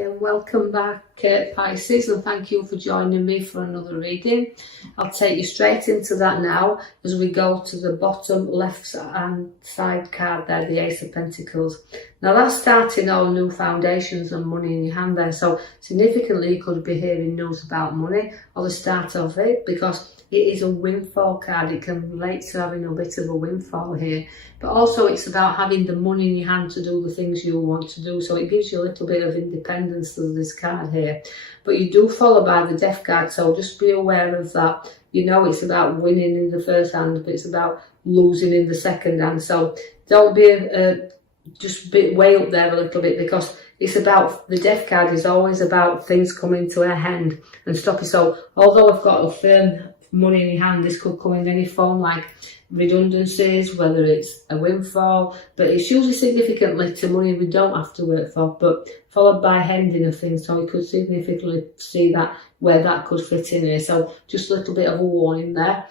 Hi and welcome back Pisces, and thank you for joining me for another reading. I'll take you straight into that now as we go to the bottom left hand side card there, the Ace of Pentacles. Now that's starting all new foundations and money in your hand there, so significantly you could be hearing news about money or the start of it, because it is a windfall card. It can relate to having a bit of a windfall here, but also it's about having the money in your hand to do the things you want to do, so it gives you a little bit of independence to this card here. But you do follow by the Death card, so just be aware of that. You know it's about winning in the first hand, but it's about losing in the second hand, so don't be just way up there a little bit, because it's about, the Death card is always about things coming to a end and stopping. So although I've got a firm money in your hand, this could come in any form, like redundancies, whether it's a windfall, but it's usually significantly to money we don't have to work for, but followed by ending of things, so we could significantly see that where that could fit in here. So just a little bit of a warning there.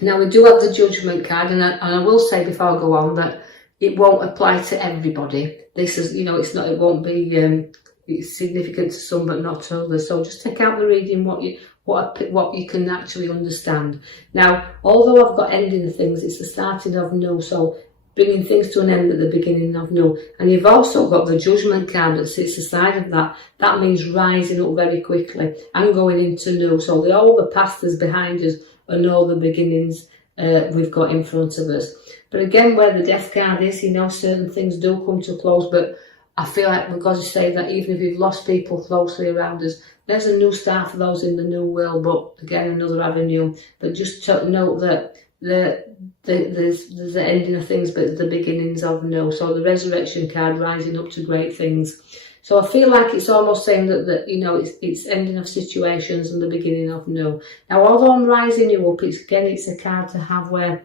Now we do have the Judgment card, and I will say before I go on that it won't apply to everybody. This is, you know, it's not, it won't be it's significant to some but not to others, so just take out the reading what you can actually understand. Now, although I've got ending of things, it's the starting of new, so bringing things to an end at the beginning of new. And you've also got the Judgment card that sits aside of that. That means rising up very quickly and going into new. So all the past is behind us and all the beginnings we've got in front of us. But again, where the Death card is, you know, certain things do come to a close, but I feel like we've got to say that even if we've lost people closely around us, there's a new start for those in the new world, but again, another avenue. But just to note that there's the ending of things, but the beginnings of new. So the Resurrection card, rising up to great things. So I feel like it's almost saying that you know, it's ending of situations and the beginning of new. Now, although I'm rising you up, it's a card to have where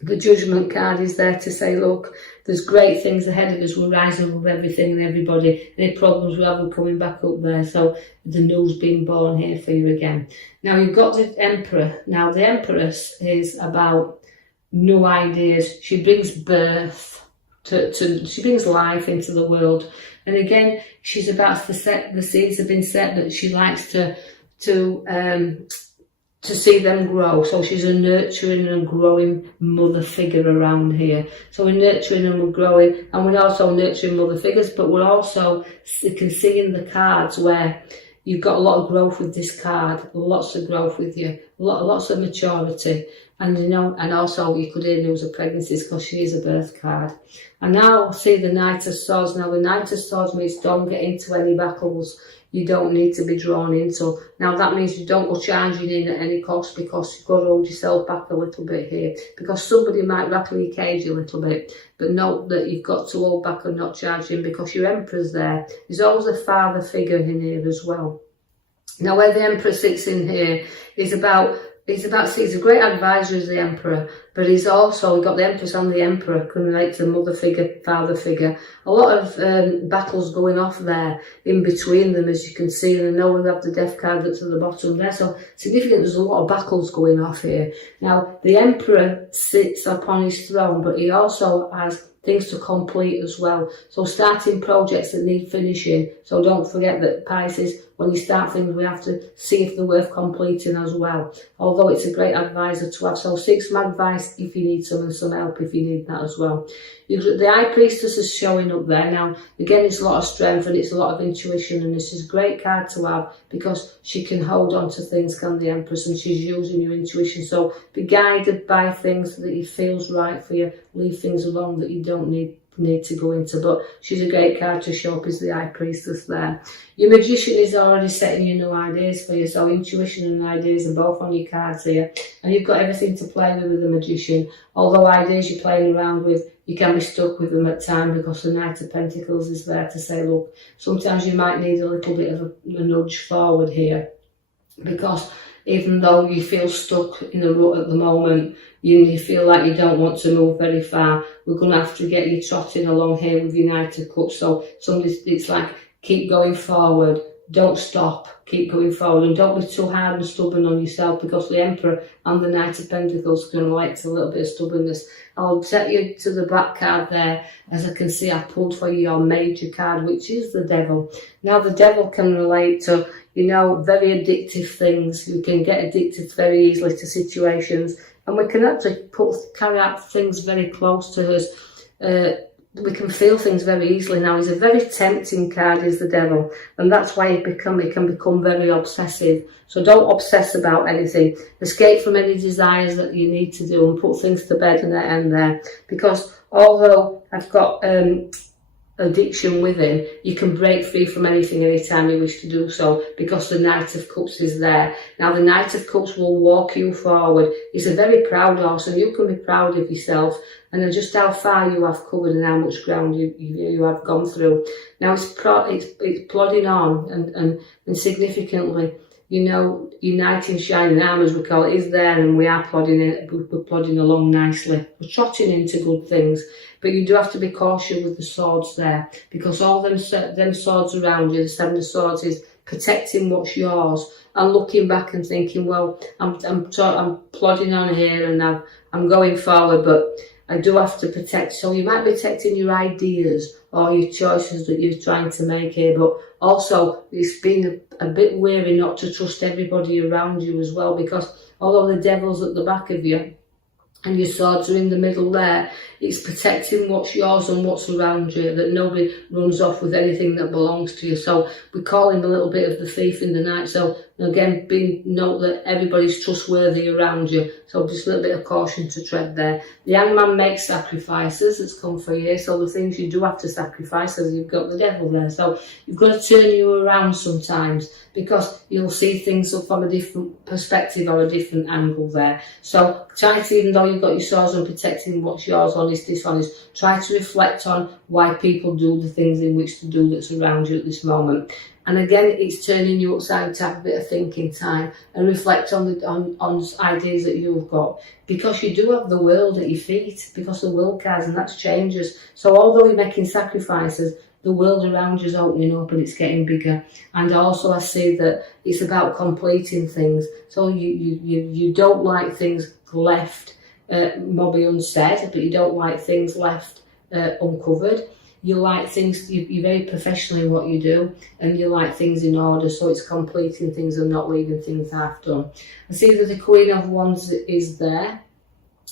the Judgment card is there to say, look, there's great things ahead of us. We're rising above everything and everybody. Any problems we have, we're coming back up there. So the new's being born here for you again. Now you've got the Emperor. Now the Empress is about new ideas. She brings birth she brings life into the world. And again, she's about to set, the seeds have been set that she likes to see them grow. So she's a nurturing and growing mother figure around here. So we're nurturing and we're growing, and we're also nurturing mother figures, but we're also, you can see in the cards where you've got a lot of growth with this card, lots of growth with you, lots of maturity. And you know, and also you could hear news of pregnancies because she is a birth card. And now see the Knight of Swords. Now the Knight of Swords means don't get into any battles you don't need to be drawn into. Now that means you don't go charging in at any cost, because you've got to hold yourself back a little bit here, because somebody might rattle your cage a little bit, but note that you've got to hold back and not charge in, because your Emperor's there. There's always a father figure in here as well. Now where the Emperor sits in here is about, he's a great advisor as the Emperor, but he's also got the Empress and the Emperor can relate to the mother figure, father figure. A lot of battles going off there in between them, as you can see, and I know we have the Death card that's at the bottom there, so significant, there's a lot of battles going off here. Now the Emperor sits upon his throne, but he also has things to complete as well. So starting projects that need finishing. So don't forget that Pisces, when you start things, we have to see if they're worth completing as well. Although it's a great advisor to have. So seek some advice if you need some, and some help if you need that as well. The High Priestess is showing up there. Now, again, it's a lot of strength and it's a lot of intuition, and this is a great card to have because she can hold on to things, can the Empress, and she's using your intuition. So be guided by things that it feels right for you. Leave things alone that you don't need to go into, but she's a great card to show up as the High Priestess there. Your Magician is already setting you new ideas for you, so intuition and ideas are both on your cards here, and you've got everything to play with the Magician. Although ideas you're playing around with, you can be stuck with them at times, because the Knight of Pentacles is there to say, look, sometimes you might need a little bit of a nudge forward here, because even though you feel stuck in a rut at the moment, you feel like you don't want to move very far, we're going to have to get you trotting along here with your Knight of Cups. So it's like, keep going forward, don't stop, keep going forward, and don't be too hard and stubborn on yourself, because the Emperor and the Knight of Pentacles can relate to a little bit of stubbornness. I'll set you to the back card there. As I can see, I pulled for you your major card, which is the Devil. Now, the Devil can relate to, you know, very addictive things. You can get addicted very easily to situations, and we can actually carry out things very close to us. We can feel things very easily. Now, he's a very tempting card, is the Devil, and that's why it can become very obsessive. So don't obsess about anything. Escape from any desires that you need to do, and put things to bed and end there. Because although I've got addiction with him, you can break free from anything anytime you wish to do so, because the Knight of Cups is there. Now, the Knight of Cups will walk you forward. He's a very proud horse, and you can be proud of yourself and just how far you have covered and how much ground you have gone through. Now, it's plodding on, and significantly, you know, uniting shining armour, as we call it, is there, and we are we're plodding along nicely. We're trotting into good things, but you do have to be cautious with the swords there, because all them swords around you, the Seven of Swords, is protecting what's yours, and looking back and thinking, well, I'm plodding on here, and I'm going forward, but I do have to protect. So you might be protecting your ideas or your choices that you're trying to make here, but also it's been a bit wary not to trust everybody around you as well, because although the Devil's at the back of you and your swords are in the middle there, it's protecting what's yours and what's around you, that nobody runs off with anything that belongs to you. So we call him a little bit of the thief in the night. So again, note that everybody's trustworthy around you. So just a little bit of caution to tread there. The Hangman makes sacrifices. It's come for you. So the things you do have to sacrifice, as you've got the Devil there. So you've got to turn you around sometimes, because you'll see things from a different perspective or a different angle there. So try to, even though you've got your swords on protecting what's yours, honest, dishonest, try to reflect on why people do the things in which to do that's around you at this moment. And again, it's turning you upside to have a bit of thinking time and reflect on ideas that you've got, because you do have the world at your feet, because the world cards, and that's changes. So although you're making sacrifices, the world around you is opening up and it's getting bigger. And also I see that it's about completing things. So you don't like things left maybe unsaid, but you don't like things left uncovered. You like things, you're very professional in what you do, and you like things in order, so it's completing things and not leaving things half done. I see that the Queen of Wands is there,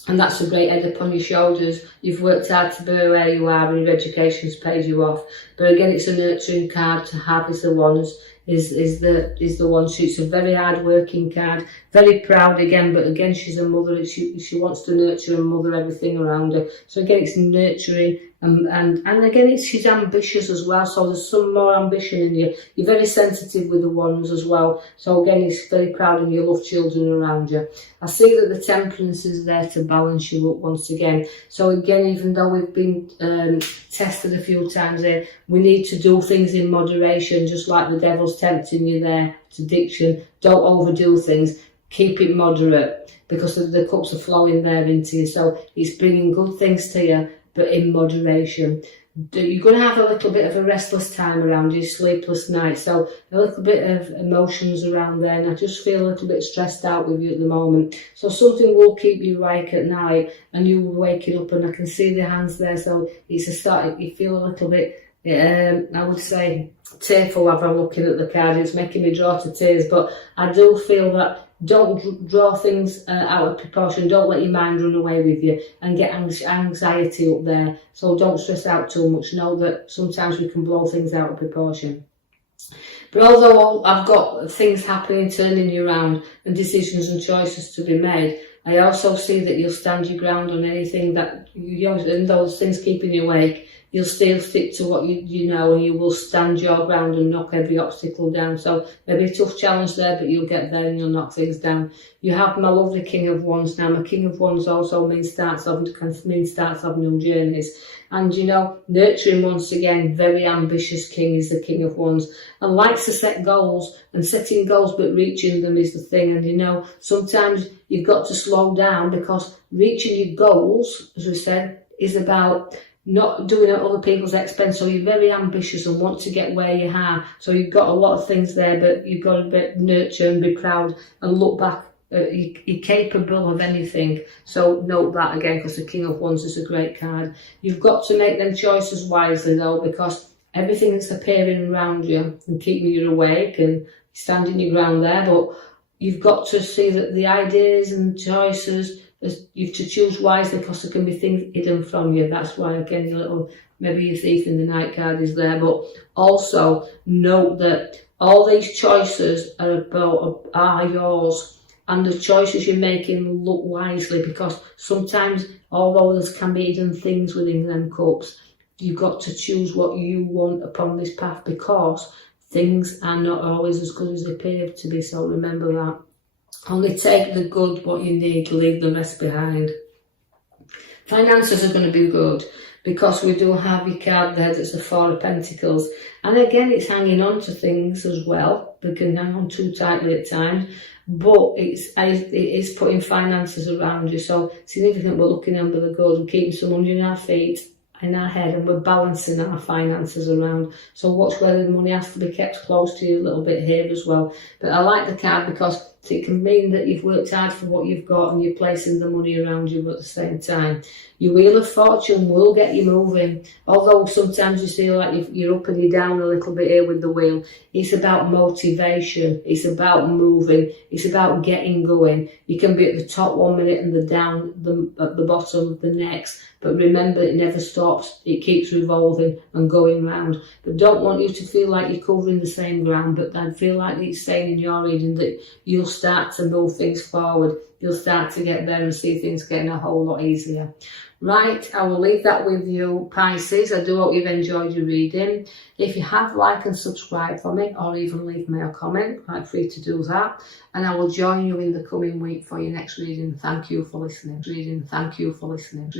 and that's a great head upon your shoulders. You've worked hard to be where you are, and your education's paid you off. But again, it's a nurturing card to have, is the Wands. Is the one. She's a very hard working card, very proud again, but again she's a mother. She wants to nurture and mother everything around her. So again, it's nurturing, and again she's ambitious as well. So there's some more ambition in you. You're very sensitive with the Wands as well. So again, it's very proud, and you love children around you. I see that the Temperance is there to balance you up once again. So again, even though we've been tested a few times here, we need to do things in moderation, just like the Devil's tempting you there. It's addiction. Don't overdo things. Keep it moderate, because the cups are flowing there into you. So it's bringing good things to you, but in moderation. You're going to have a little bit of a restless time around you, sleepless nights, so a little bit of emotions around there, and I just feel a little bit stressed out with you at the moment. So something will keep you awake at night, and you will waking up, and I can see the hands there, so it's a start. You feel a little bit, I would say, tearful as I'm looking at the card. It's making me draw to tears, but I do feel that don't draw things out of proportion. Don't let your mind run away with you and get anxiety up there. So don't stress out too much. Know that sometimes we can blow things out of proportion. But although I've got things happening, turning you around, and decisions and choices to be made, I also see that you'll stand your ground on anything that, and those things keeping you awake, you'll still stick to what you know, and you will stand your ground and knock every obstacle down. So maybe a tough challenge there, but you'll get there and you'll knock things down. You have my lovely King of Wands now. My King of Wands also means starts of new journeys. And you know, nurturing once again, very ambitious king is the King of Wands, and likes to set goals, and setting goals but reaching them is the thing. And you know, sometimes you've got to slow down, because reaching your goals, as we said, is about not doing it at other people's expense. So you're very ambitious and want to get where you are. So you've got a lot of things there, but you've got to nurture and be proud and look back. You're capable of anything. So note that again, because the King of Wands is a great card. You've got to make them choices wisely though, because everything that's appearing around you and keeping you awake and standing your ground there, but you've got to see that the ideas and choices, you have to choose wisely, because there can be things hidden from you. That's why again your little, maybe your thief in the night card is there. But also note that all these choices are yours, and the choices you're making, look wisely, because sometimes although there can be hidden things within them cups, you've got to choose what you want upon this path, because things are not always as good as they appear to be. So remember that. Only take the good, what you need, leave the rest behind. Finances are going to be good, because we do have your card there that's the Four of Pentacles. And again, it's hanging on to things as well. They can hang on too tightly at times. But it is putting finances around you. So significant, we're looking under the good and keeping some under our feet, in our head, and we're balancing our finances around. So watch where the money has to be kept close to you a little bit here as well. But I like the card because it can mean that you've worked hard for what you've got and you're placing the money around you at the same time. Your Wheel of Fortune will get you moving. Although sometimes you feel like you're up and you're down a little bit here with the wheel. It's about motivation. It's about moving. It's about getting going. You can be at the top 1 minute and at the bottom the next. But remember, it never stops. It keeps revolving and going round. But don't want you to feel like you're covering the same ground. But I feel like it's saying in your reading that you'll start to move things forward. You'll start to get there and see things getting a whole lot easier. Right, I will leave that with you, Pisces. I do hope you've enjoyed your reading. If you have, like and subscribe for me, or even leave me a comment, I'm free to do that. And I will join you in the coming week for your next reading. Thank you for listening. Thank you for listening.